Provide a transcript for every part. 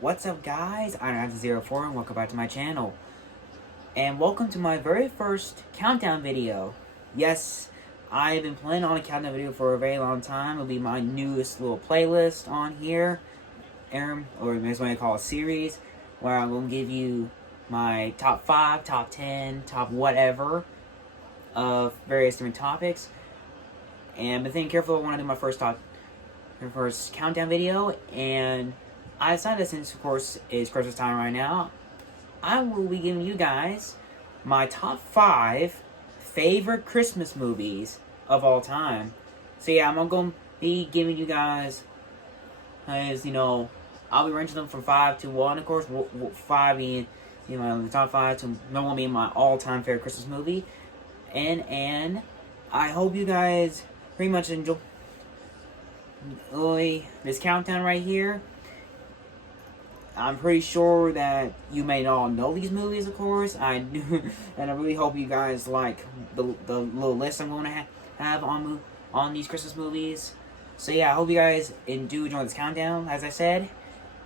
What's up, guys? I'm Zero4 and welcome back to my channel. And welcome to my very first countdown video. Yes, I've been planning on a countdown video for a very long time. It'll be my newest little playlist on here, or as what I call a series, where I'm going to give you my top 5, top 10, top whatever of various different topics. And I've been thinking careful when I do my first countdown video, and I decided, since of course it's Christmas time right now, I will be giving you guys my top 5 favorite Christmas movies of all time. So yeah, I'm going to be giving you guys, as you know, I'll be ranging them from 5 to 1, of course. 5 being, the top 5 to number 1 being my all-time favorite Christmas movie. And I hope you guys pretty much enjoy this countdown right here. I'm pretty sure that you may all know these movies, of course. I do, and I really hope you guys like the little list I'm going to have on these Christmas movies. So yeah, I hope you guys do enjoy this countdown, as I said.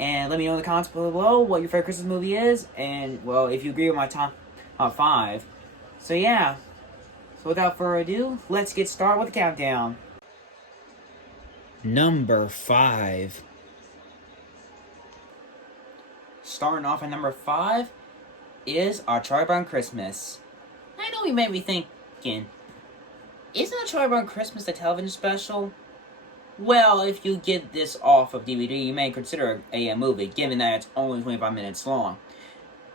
And let me know in the comments below what your favorite Christmas movie is, and well, if you agree with my top 5. So yeah, so without further ado, let's get started with the countdown. Number 5. Starting off at number 5 is Our Charlie Brown Christmas. I know you may be thinking, isn't A Charlie Brown Christmas a television special? Well, if you get this off of DVD, you may consider a movie, given that it's only 25 minutes long.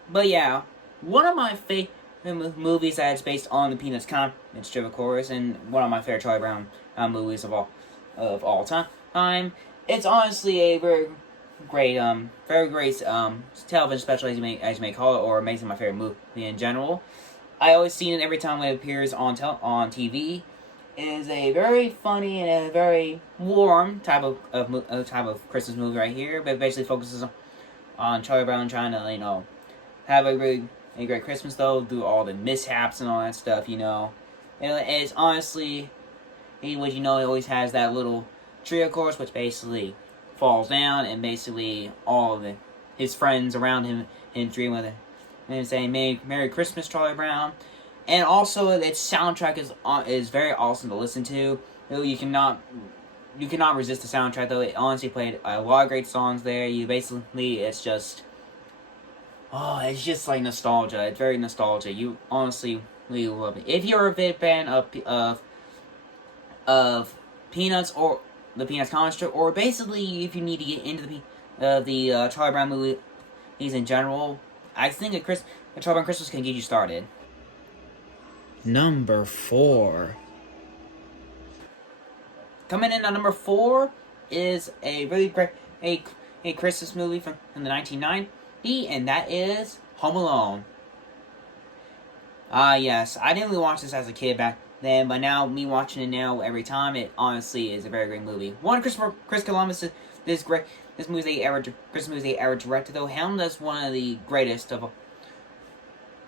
But yeah, one of my favorite movies that is based on the Peanuts comic strip, of course, and one of my favorite Charlie Brown movies of all time. It's honestly a very great television special, as you may call it, or amazing, my favorite movie in general. I always see it every time it appears on TV. It is a very funny and a very warm type of Christmas movie right here, but it basically focuses on Charlie Brown trying to have a great Christmas though through all the mishaps and all that stuff. It's honestly, it always has that little tree, of course, which basically falls down, and basically all of his friends around him and dream with it and saying Merry Christmas, Charlie Brown. And also, its soundtrack is very awesome to listen to. You cannot resist the soundtrack, though. It honestly played a lot of great songs there. It's just like nostalgia. It's very nostalgia. You honestly really love it. If you're a big fan of Peanuts or the Peanuts comic strip, or basically if you need to get into the Charlie Brown movies in general, I think a Charlie Brown Christmas can get you started. Number 4. Coming in at number 4 is a really great a Christmas movie from the 1990s, and that is Home Alone. Yes, I didn't really watch this as a kid back then, but now me watching it now every time, it honestly is a very great movie. Chris Columbus, this movie they ever directed, though. Him is one of the greatest of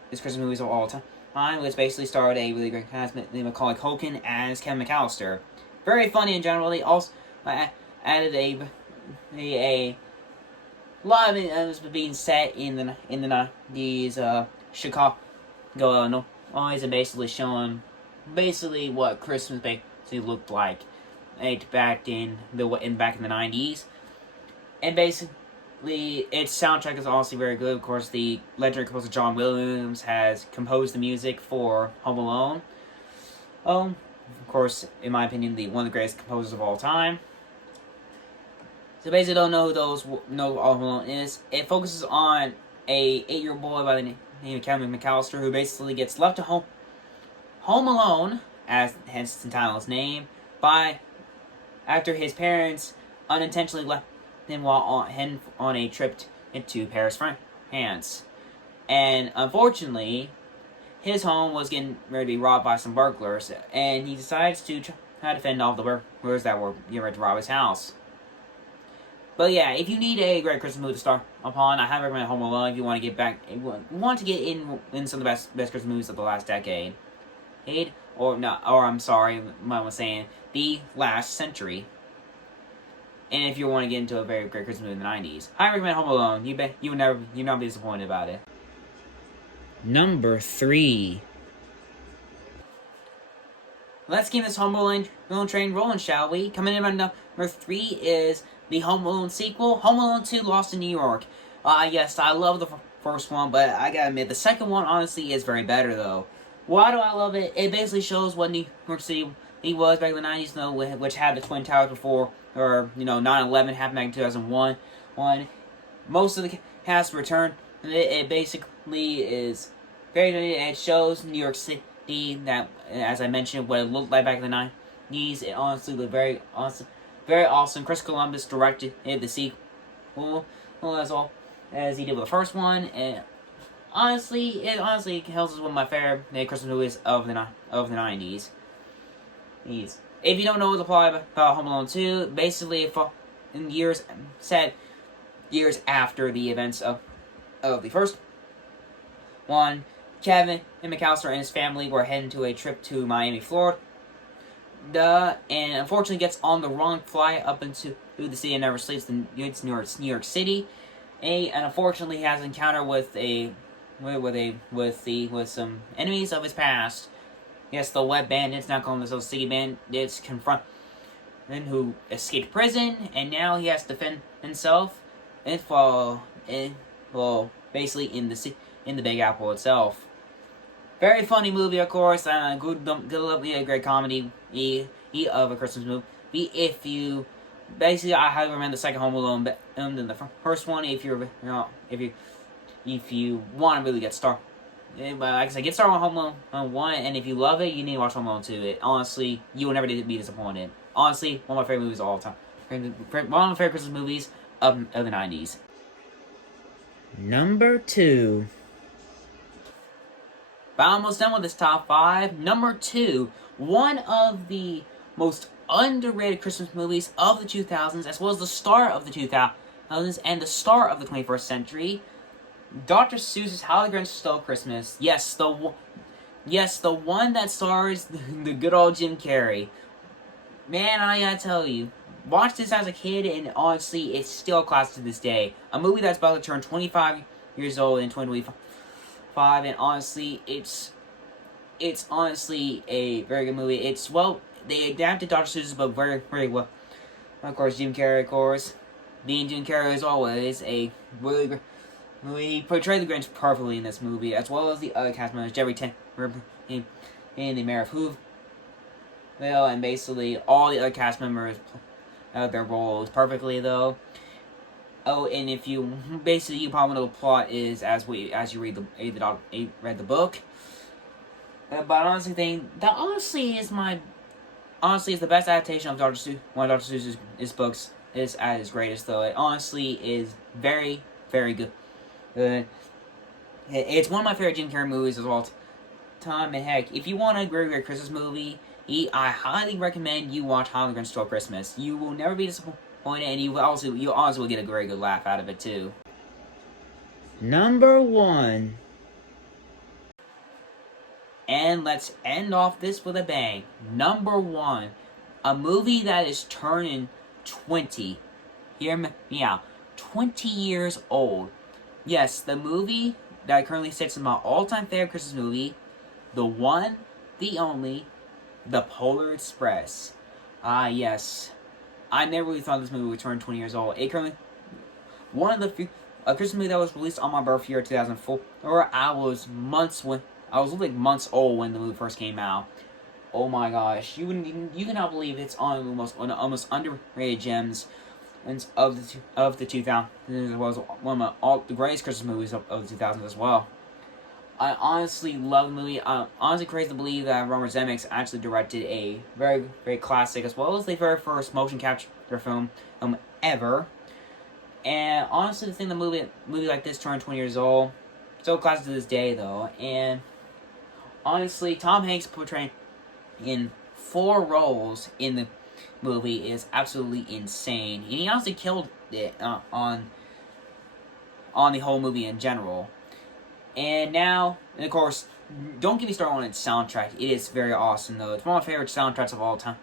his Christmas movies of all time. Which basically starred a really great cast named Macaulay Culkin as Kevin McAllister. Very funny in general. They also added a lot of it was being set in the 90s, Chicago, Illinois, and basically showing what Christmas basically looked like back in the 90s, and basically its soundtrack is also very good. Of course, the legendary composer John Williams has composed the music for Home Alone. Of course, in my opinion, one of the greatest composers of all time. So basically, don't know who know Home Alone is. It focuses on a 8-year-old boy by the name of Kevin McAllister, who basically gets left at home alone, as hence the title's name, after his parents unintentionally left him while on a trip to Paris, France. And unfortunately, his home was getting ready to be robbed by some burglars, and he decides to try to fend off the burglars that were getting ready to rob his house. But yeah, if you need a great Christmas movie to start upon, I highly recommend Home Alone if you want to get back, in some of the best Christmas movies of the last decade. I'm sorry, I was saying the last century. And if you want to get into a very great Christmas movie in the 90s, I recommend Home Alone. You'll never be disappointed about it. Number 3. Let's keep this Home Alone train rolling, shall we? Coming in at number 3 is the Home Alone sequel, Home Alone 2: Lost in New York. Yes, I love the first one, but I gotta admit, the second one honestly is very better, though. Why do I love it? It basically shows what New York City was back in the 90s, which had the Twin Towers before, or, 9/11 happened back in 2001. Most of the cast returned. It basically is very good. It shows New York City that, as I mentioned, what it looked like back in the 90s. It honestly looked very awesome. Chris Columbus directed the sequel as he did with the first one, and honestly, it counts as one of my favorite Christmas movies of the 90s. If you don't know the plot about Home Alone 2, basically, in years after the events of the first one, Kevin and McAllister and his family were heading to a trip to Miami, Florida, and unfortunately gets on the wrong flight up into the city and never sleeps. It's New York City, and unfortunately has an encounter with some enemies of his past. Yes, the web bandits, not calling themselves city bandits, confront who escaped prison, and now he has to defend himself basically in the Big Apple itself. Very funny movie, of course. Great comedy of a Christmas movie. If you basically, I highly recommend the second Home Alone than the first one. If you want to really get started. But like I said, get started on Home Alone 1, and if you love it, you need to watch Home Alone 2. Honestly, you will never be disappointed. Honestly, one of my favorite movies of all time. One of my favorite Christmas movies of the 90s. Number 2. But I'm almost done with this top 5. Number 2, one of the most underrated Christmas movies of the 2000s, as well as the star of the 2000s and the star of the 21st century, Dr. Seuss's How the Grinch Stole Christmas. Yes, the one that stars the good old Jim Carrey. Man, I gotta tell you, watch this as a kid, and honestly, it's still a classic to this day. A movie that's about to turn 25 years old in 2025, and honestly, it's honestly a very good movie. They adapted Dr. Seuss's book very, very well. Of course, Jim Carrey, of course, being Jim Carrey as always, a really great. He portrayed the Grinch perfectly in this movie, as well as the other cast members, Jerry Tanner and the Mayor of Whoville, and basically all the other cast members played their roles perfectly, though. Oh, and if you probably know the plot is as you read the book. But honestly, is the best adaptation of one of Dr. Seuss's books is at its greatest, though. It honestly is very, very good. It's one of my favorite Jim Carrey movies of all time, and heck, if you want a great Christmas movie, I highly recommend you watch How the Grinch Stole Christmas. You will never be disappointed, and you also will get a very good laugh out of it too. Number 1. And let's end off this with a bang. Number 1, a movie that is turning 20. Hear me out. 20 years old. Yes, the movie that currently sits in my all-time favorite Christmas movie, the one, the only, The Polar Express. Yes. I never really thought this movie would turn 20 years old. It currently, one of the few, a Christmas movie that was released on my birth year, 2004, or I was months old when the movie first came out. Oh my gosh, you cannot believe it's one of the almost underrated gems of the 2000s. It was one of the greatest Christmas movies of the 2000s as well. I honestly love the movie. I'm honestly crazy to believe that Robert Zemeckis actually directed a very, very classic, as well as the very first motion capture film ever. And honestly, the thing, the movie like this turned 20 years old, still classic to this day, though. And honestly, Tom Hanks portraying in 4 roles in the movie is absolutely insane. And he honestly killed it on the whole movie in general. And of course, don't get me started on its soundtrack. It is very awesome, though. It's one of my favorite soundtracks of all time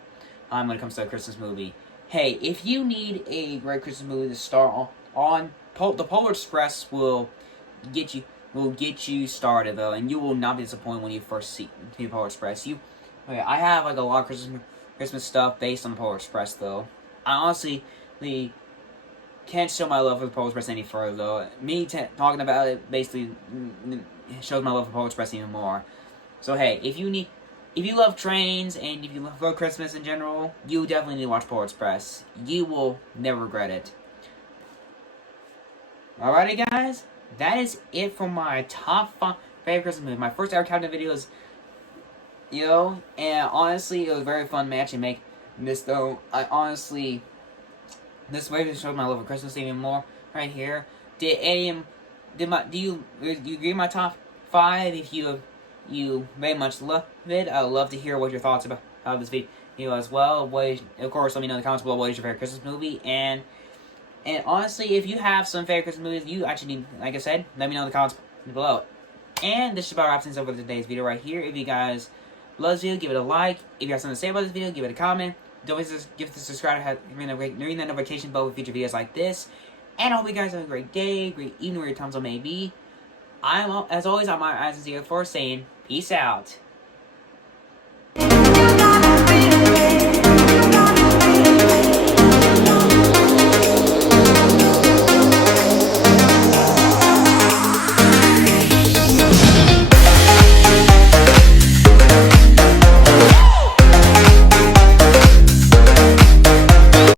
when it comes to a Christmas movie. hey, if you need a great Christmas movie to start on the Polar Express get you will get you started though, and you will not be disappointed when you first see the Polar Express. Okay, I have like a lot of Christmas stuff based on the Polar Express though. I honestly can't show my love for the Polar Express any further though. Me talking about it basically shows my love for Polar Express even more. So hey, if you love trains and if you love Christmas in general, you definitely need to watch Polar Express. You will never regret it. Alrighty guys, that is it for my top 5 favorite Christmas movies. My first ever countdown video is, and honestly, it was very fun match and make this though. This way showed my love for Christmas even more right here. Do you agree my top 5? If you very much love it, I'd love to hear what your thoughts about this video as well. Of course, let me know in the comments below what is your favorite Christmas movie, and honestly, if you have some favorite Christmas movies, you actually need, like I said, let me know in the comments below. And this is about wraps things up for today's video right here. If you guys love this video, give it a like. If you have something to say about this video, give it a comment. Don't forget to give the subscribe and ring that notification bell for future videos like this. And I hope you guys have a great day, great evening, where your times may be. As always, I'm my eyes and for saying peace out.